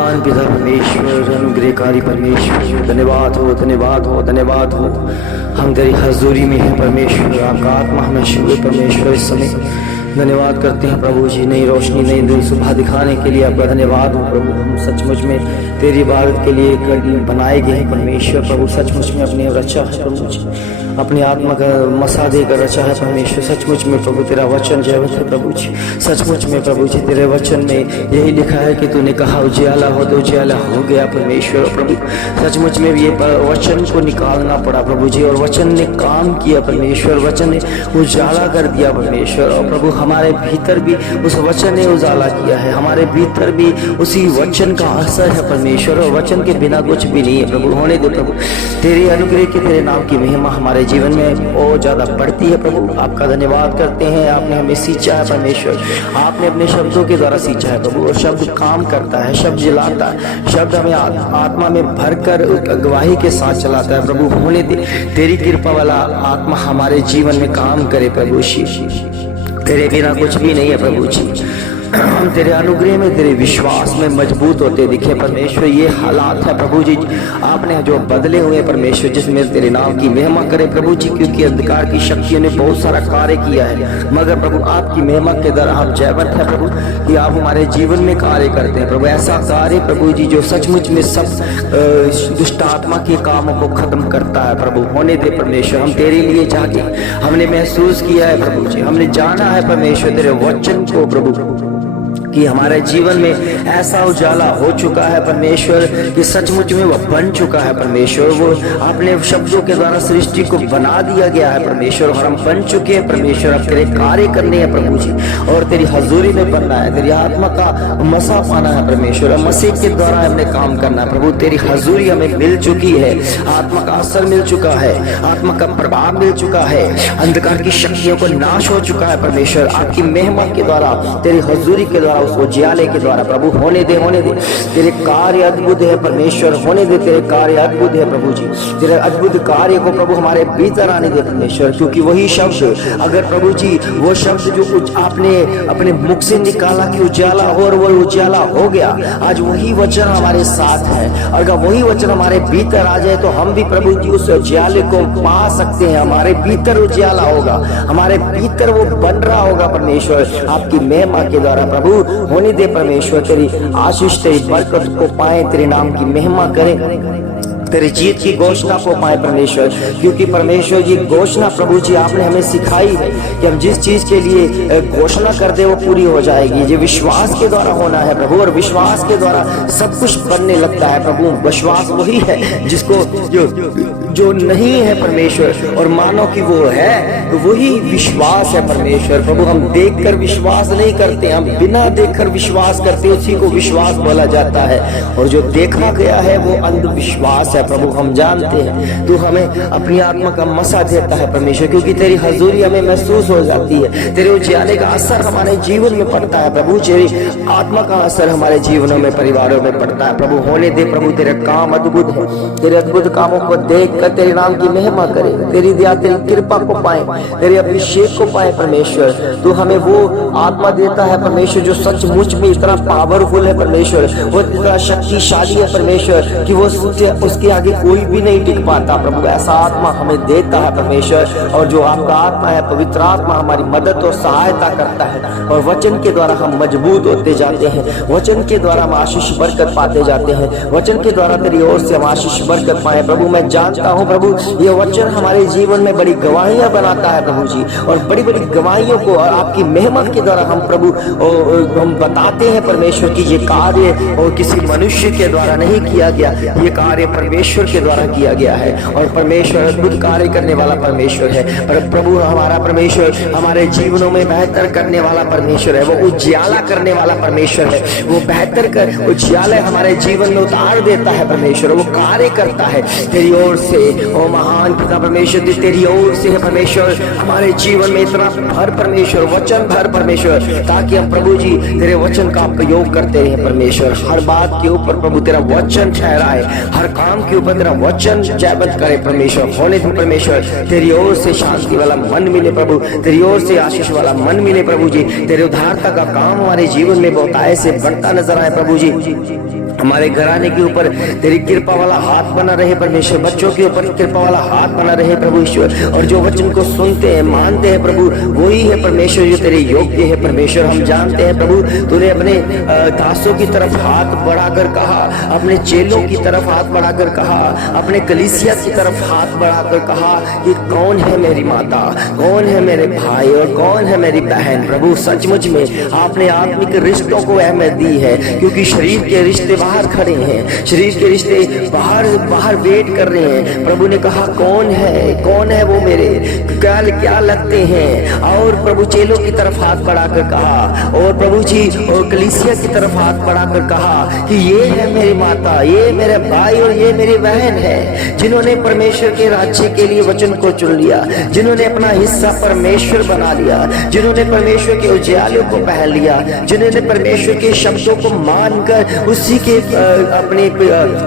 महान पिता परमेश्वर, अनुग्रहकारी परमेश्वर, धन्यवाद हो, धन्यवाद हो, धन्यवाद हो। हम तेरी हजूरी में हैं परमेश्वर, आपका आत्मा हमें छुए परमेश्वर। इस समय धन्यवाद करते हैं प्रभु जी, नई रोशनी नई दिन सुबह दिखाने के लिए आपका धन्यवाद हो प्रभु। हम सचमुच में तेरी इबादत के लिए बनाए गए हैं परमेश्वर। प्रभु सचमुच में अपनी रचा है प्रभु जी, अपनी आत्मा का मसा देकर रचा है परमेश्वर। सचमुच में प्रभु तेरा वचन जयवंत है प्रभु जी। सचमुच में प्रभु जी तेरे वचन में यही लिखा है कि तूने कहा उजियाला हो तो उजियाला हो गया परमेश्वर। प्रभु सचमुच में ये वचन को निकालना पड़ा प्रभु जी, और वचन ने काम किया परमेश्वर, वचन ने उजाला कर दिया परमेश्वर। और प्रभु हमारे भीतर भी उस वचन ने उजाला किया है, हमारे भीतर भी उसी वचन का असर है परमेश्वर, और वचन के बिना कुछ भी नहीं है प्रभु। होने दे प्रभु, तेरे अनुग्रह की तेरे नाम की महिमा हमारे जीवन में और ज्यादा बढ़ती है प्रभु। आपका धन्यवाद करते हैं, आपने हमें सींचा है परमेश्वर, आपने अपने शब्दों के द्वारा सींचा है प्रभु। और शब्द काम करता है, शब्द जलाता है, शब्द हमें आत्मा में भरकर गवाही के साथ चलाता है प्रभु। होने दे तेरी कृपा वाला आत्मा हमारे जीवन में काम करे प्रभु जी। तेरे बिना कुछ भी नहीं है प्रभु जी। हम तेरे अनुग्रह में तेरे विश्वास में मजबूत होते दिखे परमेश्वर। ये हालात है प्रभु जी आपने जो बदले हुए परमेश्वर, जिसमें तेरे नाम की महिमा करे प्रभु जी। क्योंकि अंधकार की शक्तियों ने बहुत सारा कार्य किया है, मगर प्रभु आपकी महिमा के द्वारा हम जयवंत है प्रभु कि आप हमारे जीवन में कार्य करते हैं प्रभु। ऐसा कार्य प्रभु जी जो सचमुच में सब दुष्ट आत्मा के कामों को खत्म करता है प्रभु। होने दे परमेश्वर, हम तेरे लिए जाके हमने महसूस किया है प्रभु जी, हमने जाना है परमेश्वर तेरे वचन को प्रभु, कि हमारे जीवन में ऐसा उजाला हो चुका है परमेश्वर कि सचमुच में वो बन चुका है परमेश्वर। वो अपने शब्दों के द्वारा सृष्टि को बना दिया गया है परमेश्वर, और हम बन चुके हैं परमेश्वर। अब तेरे कार्य करने हैं प्रभु जी, और तेरी हजूरी में बनना है, तेरी आत्मा का मसा पाना है परमेश्वर। मसीह के द्वारा हमने काम करना है प्रभु। तेरी हजूरी हमें मिल चुकी है, आत्मा का असर मिल चुका है, आत्मा का प्रभाव मिल चुका है, अंधकार की शक्तियों को नाश हो चुका है परमेश्वर। आपकी महिमा के द्वारा, तेरी हजूरी के द्वारा, उस उजियाले के द्वारा प्रभु। होने दे तेरे कार्य अद्भुत है परमेश्वर। होने दे तेरे कार्य अद्भुत है प्रभु जी। तेरे अद्भुत कार्य को प्रभु हमारे भीतर आने दे परमेश्वर, क्योंकि वही शब्द, अगर प्रभु जी वो शब्द जो आपने अपने मुख से निकाला कि उजियाला हो, और वो उजियाला हो गया, आज वही वचन हमारे साथ है। अगर वही वचन हमारे भीतर आ जाए तो हम भी प्रभु जी उस उजियाले को पा सकते हैं। हमारे भीतर उजियाला होगा, हमारे भीतर वो बन रहा होगा परमेश्वर आपकी महिमा के द्वारा प्रभु। होने दे परमेश्वर, तेरी आशीष तेरी बरकत को पाए, तेरे नाम की महिमा करें, तेरी जीत की घोषणा को पाए परमेश्वर। क्योंकि परमेश्वर जी घोषणा प्रभु जी आपने हमें सिखाई है कि हम जिस चीज के लिए घोषणा कर दे वो पूरी हो जाएगी। ये विश्वास के द्वारा होना है प्रभु, और विश्वास के द्वारा सब कुछ बनने लगता है प्रभु। विश्वास वही है जिसको जो नहीं है परमेश्वर, और मानो कि वो है, तो वही विश्वास है परमेश्वर प्रभु। हम देखकर विश्वास नहीं करते, हम बिना देखकर विश्वास करते, उसी को विश्वास बोला जाता है। और जो देखा गया है वो अंधविश्वास है प्रभु। हम जानते हैं तू हमें अपनी आत्मा का मसा देता है परमेश्वर, क्योंकि तेरी हजूरी हमें महसूस हो जाती है, तेरे उजियाले का असर हमारे जीवन में पड़ता है प्रभु। तेरी आत्मा का असर हमारे जीवनों में, परिवारों में पड़ता है प्रभु। होने दे प्रभु, तेरे काम अद्भुत है, तेरे अद्भुत कामों को देख कर तेरे नाम की महिमा करे, तेरी दया तेरी कृपा को पाए, तेरे अभिषेक को पाए परमेश्वर। तू हमें वो आत्मा देता है परमेश्वर जो सचमुच में इतना पावरफुल है परमेश्वर, वो इतना शक्तिशाली है परमेश्वर कि वो उसके आगे कोई भी नहीं टिक पाता प्रभु। ऐसा आत्मा हमें देता है परमेश्वर, और जो आपका आत्मा है पवित्र आत्मा हमारी मदद और सहायता करता है, और वचन के द्वारा हम मजबूत होते जाते हैं, वचन के द्वारा हम आशीष बरकत पाते जाते हैं, वचन के द्वारा तेरी ओर से हम आशीष बरकत पाए प्रभु। मैं जानता हूँ प्रभु ये वचन हमारे जीवन में बड़ी गवाहियां बनाता है प्रभु जी, और बड़ी बड़ी गवाहियों को और आपकी महिमा के द्वारा हम प्रभु हम बताते हैं परमेश्वर कि ये कार्य और किसी मनुष्य के द्वारा नहीं किया गया, ये कार्य परमेश्वर के द्वारा किया गया है। और परमेश्वर अद्भुत कार्य करने वाला परमेश्वर है। पर प्रभु हमारा परमेश्वर हमारे जीवनों में बेहतर करने वाला परमेश्वर है, वो उजियाला करने वाला परमेश्वर है। वो बेहतर कर उजियाला हमारे जीवन में उतार देता है परमेश्वर, वो कार्य करता है तेरी ओर से। ओ महान पिता परमेश्वर, तेरी ओर से है परमेश्वर हमारे जीवन में इतना भर परमेश्वर, वचन भर परमेश्वर, ताकि हम प्रभु जी तेरे वचन का प्रयोग करते रहे परमेश्वर। हर बात के ऊपर प्रभु तेरा वचन ठहराए, हर काम के ऊपर तेरा वचन जयवंत करे परमेश्वर, होने दे परमेश्वर, तेरी ओर से शांति वाला मन मिले प्रभु, तेरी ओर से आशीष वाला मन मिले प्रभु जी, तेरे उद्धारता का काम हमारे जीवन में बहुत ऐसे बढ़ता नजर आए प्रभु जी। हमारे घराने के ऊपर तेरी कृपा वाला हाथ बना रहे परमेश्वर, बच्चों के ऊपर कृपा वाला हाथ बना रहे प्रभु ईश्वर, और जो वचन को सुनते हैं मानते हैं प्रभु वही है परमेश्वर जो तेरे योग्य है परमेश्वर। हम जानते हैं प्रभु तूने अपने दासों की तरफ हाथ बढ़ाकर कहा, अपने चेलों की तरफ हाथ बढ़ाकर कहा, अपने कलीसिया की तरफ हाथ बढ़ाकर कहा कि कौन है मेरी माता, कौन है मेरे भाई और कौन है मेरी बहन। प्रभु सचमुच में आपने आत्मिक रिश्तों को अहमियत दी है, क्योंकि शरीर के रिश्ते बाहर खड़े हैं, शरीर के रिश्ते बाहर वेट कर रहे हैं। प्रभु ने कहा कौन है वो मेरे क्या लगते हैं, और प्रभु चेलों की तरफ हाथ बढ़ाकर कहा, और प्रभु जी और कलीसिया की तरफ हाथ बढ़ाकर कहा कि ये है मेरी माता, ये मेरे भाई और ये मेरी बहन है, जिन्होंने परमेश्वर के राज्य के लिए वचन को चुन लिया, जिन्होंने अपना हिस्सा परमेश्वर बना लिया, जिन्होंने परमेश्वर के उजियालों को पहन लिया, जिन्होंने परमेश्वर के शब्दों को मानकर उसी के अपने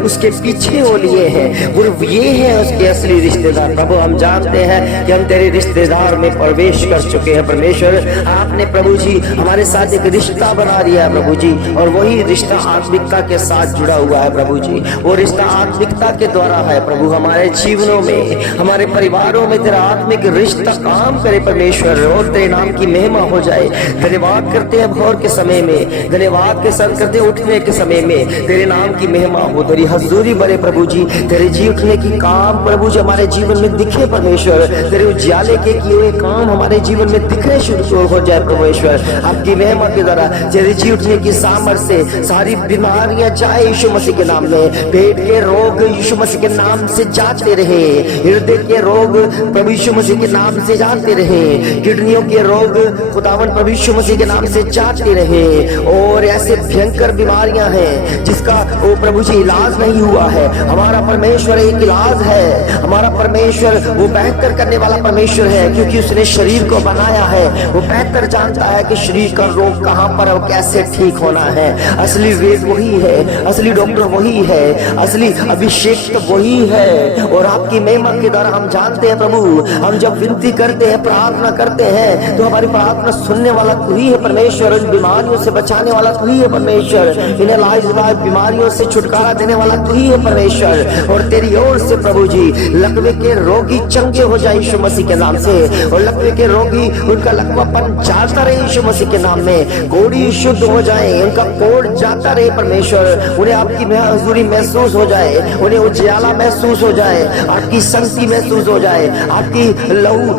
उसके पीछे हो लिए हैं, वो ये है उसके असली रिश्तेदार। प्रभु हम जानते हैं कि हम तेरे रिश्तेदार में प्रवेश कर चुके हैं परमेश्वर। आपने प्रभु जी हमारे साथ एक रिश्ता बना दिया है प्रभु जी, और वही रिश्ता आत्मिकता के साथ जुड़ा हुआ है प्रभु जी। वो रिश्ता आत्मिकता के द्वारा है प्रभु। हमारे जीवनों में, हमारे परिवारों में तेरा आत्मिक रिश्ता काम करे परमेश्वर, और तेरे नाम की महिमा हो जाए। धन्यवाद करते हैं भोर के समय में, धन्यवाद के साथ करते उठने के समय में, तेरे नाम की महिमा हो, तेरी हजूरी बने प्रभु जी। तेरे जी उठने की काम प्रभु जी हमारे जीवन में दिखे परमेश्वर, तेरे उजाले के किए हुए काम हमारे जीवन में दिखने शुरू हो जाए परमेश्वर। आपकी महिमा के द्वारा तेरे जी उठने की सामर्थ्य से सारी बीमारियां जाए यीशु मसीह के नाम में। पेट के रोग यीशु मसीह के नाम से जाते रहे, हृदय के रोग प्रभु यीशु मसीह के नाम से जाते रहे, किडनियों के रोग खुदावन प्रभु यीशु मसीह के नाम से जाते रहे। और ऐसे भयंकर बीमारियां हैं जिसका वो प्रभु जी इलाज नहीं हुआ है, हमारा परमेश्वर एक इलाज है। हमारा परमेश्वर वो बेहतर करने वाला परमेश्वर है, क्योंकि उसने शरीर को बनाया है। वो बेहतर जानता है कि शरीर का रोग कहाँ पर और कैसे ठीक होना है। असली वेद वही है, असली डॉक्टर वही है, असली अभिषेक वही है। और आपकी महिमा के द्वारा हम जानते हैं प्रभु, हम जब विनती करते हैं, प्रार्थना करते हैं, तो हमारी प्रार्थना सुनने वाला तू ही है परमेश्वर। इन बीमारियों से बचाने वाला तू ही है परमेश्वर, इन्हें लाइज बीमारियों से छुटकारा देने वाला तू ही है परमेश्वर। और तेरी ओर से प्रभु जी लकवे के रोगी चंगे हो जाए यीशु मसीह के नाम से, और लकवे के रोगी उनका लकवापन जाता रहे यीशु मसीह के नाम में। कोड़ी शुद्ध हो जाए, उनका कोड़ जाता रहे परमेश्वर। उन्हें आपकी हजूरी महसूस हो जाए, उन्हें उजियाला महसूस हो जाए, आपकी शक्ति महसूस हो जाए, आपकी लहू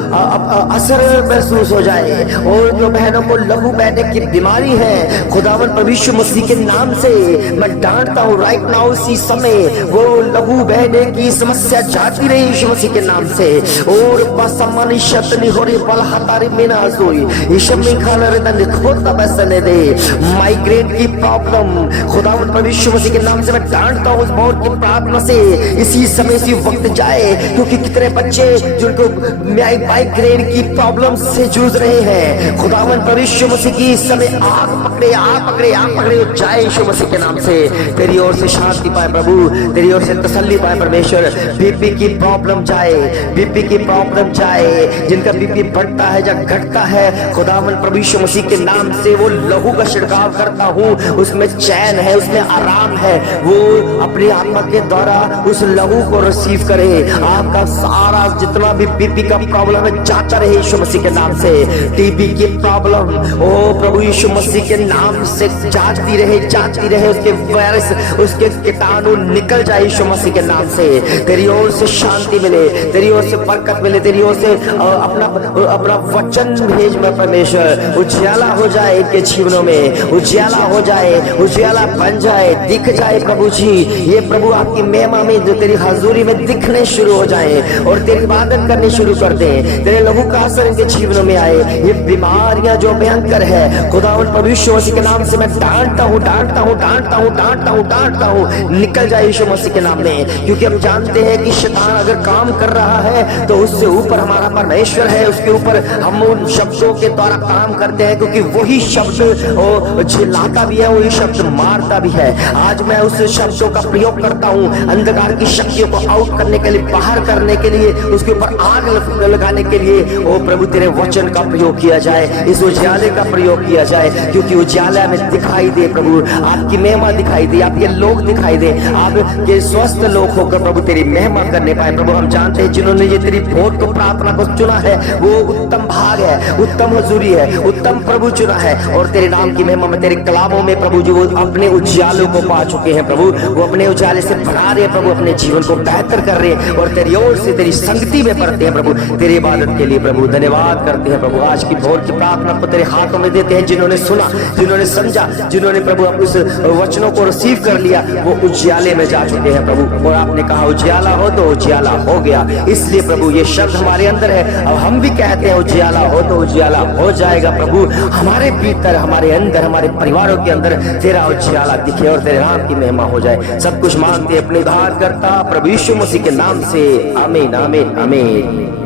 असर महसूस हो जाए। और जो बहनों को लहू बहने की बीमारी है, खुदावन प्रभु यीशु मसीह के नाम से मैं डांटता हूँ राइट नाउ, इसी समय वो लहू बहने की समस्या जाती रही यीशु मसीह के नाम से। और बसमानी शतनी हो रही बल हतारी मेना हसोई ईशमी खाना रे दंड खोता बसने दे। माइग्रेन की प्रॉब्लम खुदावन प्रभु यीशु मसीह के नाम से मैं डांटता हूँ उस मौत की प्रार्थना से इसी समय इसी वक्त जाए, क्योंकि कितने बच्चे जिनको माइग्रेन की प्रॉब्लम से जूझ रहे हैं, खुदावन प्रभु यीशु मसीह की इस समय आग पकड़े जाए यीशु मसीह के नाम से। तेरी ओर से शांति पाए प्रभु, तेरी ओर से तसल्ली पाए परमेश्वर। बीपी की प्रॉब्लम जाए, बीपी की प्रॉब्लम जाए, जिनका बीपी बढ़ता है या घटता है, खुदावन प्रभु यीशु मसीह के नाम से वो लहू का छिड़काव करता हूँ, उसमें चैन है, उसमें आराम है। वो अपनी आत्मा के द्वारा उस लहू को रिसीव करे। आपका सारा जितना भी बीपी का प्रॉब्लम है जाता रहे यीशु मसीह के नाम से। टीबी की प्रॉब्लम ओ प्रभु यीशु मसीह के नाम से जाती रहे, उसके वायरस, उसके कीटाणु निकल जाए यीशु मसीह के नाम से। तेरी ओर से शांति मिले, तेरी ओर से बरकत मिले, तेरी ओर से अपना वचन भेज में परमेश्वर। उजियाला हो जाए इनके जीवनों में, उजियाला हो जाए, उजियाला बन जाए, दिख जाए प्रभु जी। ये प्रभु आपकी महिमा में जो तेरी हजूरी में दिखने शुरू हो जाए और तेरी इबादत करने शुरू कर दे, तेरे लहू का असर इनके जीवनों में आए। ये बीमारियां जो भयंकर है, खुदावंद प्रभु यीशु मसीह के नाम से मैं डांटता हूँ, निकल जाए यीशु मसीह के नाम में। क्योंकि हम जानते हैं कि शैतान अगर काम कर रहा है तो उससे ऊपर हमारा परमेश्वर है, उसके ऊपर हम उन शब्दों के द्वारा काम करते हैं, क्योंकि वही शब्द झिलाता भी है, वही शब्द मारता भी है। आज मैं उस शब्दों का प्रयोग करता हूँ हूँ अंधकार की शक्तियों को आउट करने के लिए, बाहर करने के लिए, उसके ऊपर आग लगाने के लिए ओ प्रभु तेरे वचन का प्रयोग किया जाए, इस उजाले का प्रयोग किया जाए, क्योंकि उजाला में दिखाई दे प्रभु आपकी महिमा दिखाई दे, आपके लोग दिखाई दे, आपके स्वस्थ लोग होकर प्रभु तेरी महिमा करने पाए। प्रभु हम जानते हैं जिन्होंने ये तेरी भोट को प्रार्थना को चुना है वो उत्तम भाग है, उत्तम हजूरी है, उत्तम प्रभु चुना है, और तेरे नाम की महिमा में तेरे कलामों में प्रभु जो अपने उजालों को पा चुके हैं प्रभु, वो अपने उजाले से भरा रहे प्रभु, अपने जीवन को बेहतर कर रहे हैं और तेरी ओर से तेरी संगति में बढ़ते हैं प्रभु। तेरी इबादत के लिए प्रभु धन्यवाद करते हैं प्रभु। आज की भोर की प्रार्थना को तेरे हाथों में देते हैं, जिन्होंने सुना, जिन्होंने समझा, जिन्होंने प्रभु उस वचनों को रिसीव कर लिया, वो उजाले में जा चुके हैं प्रभु। और आपने कहा उजाला हो तो उजाला हो गया, इसलिए प्रभु ये शब्द हमारे अंदर है। अब हम भी कहते हैं उजाला हो तो उजाला हो जाएगा प्रभु। हमारे भीतर, हमारे अंदर, हमारे परिवारों के अंदर तेरा उजाला दिखे और तेरे नाम की महिमा हो जाए। सब कुछ मांगते अपने उद्धारकर्ता प्रभु यीशु मसीह के नाम से, आमीन आमीन आमीन।